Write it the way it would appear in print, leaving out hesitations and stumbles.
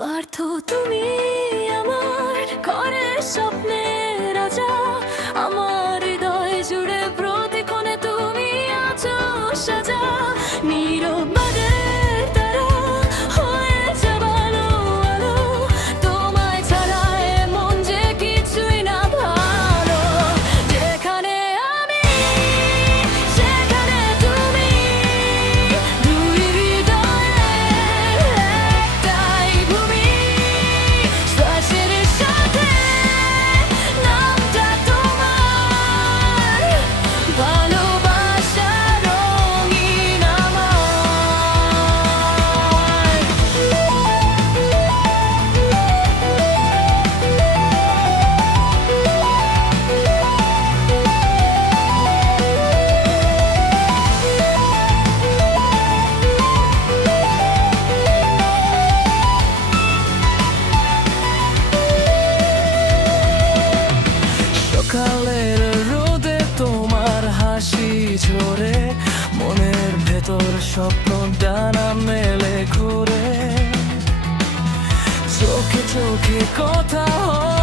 পার্থ তুমি আমার ঘরের স্বপ্নের রাজা, আমার হৃদয় জুড়ে প্রতিক্ষণে তুমি আছো সাজা। নীরব বাদের তারা হয়ে যাবালো আলো, তোমায় ছাড়া এ মন যে কিছুই না ভালো। যেখানে আমি সেখানে তুমি, দুই হৃদয়ের একটাই ভূমি। শ্বাসের সাথে নামটা তোমার, ভালোবাসা রঙিন আমার। সকালের রোদে তোমার হাসি ঝরে, মনের ভেতর স্বপ্ন ডানা মেলে ঘুরে। চোখে চোখে কথা হয়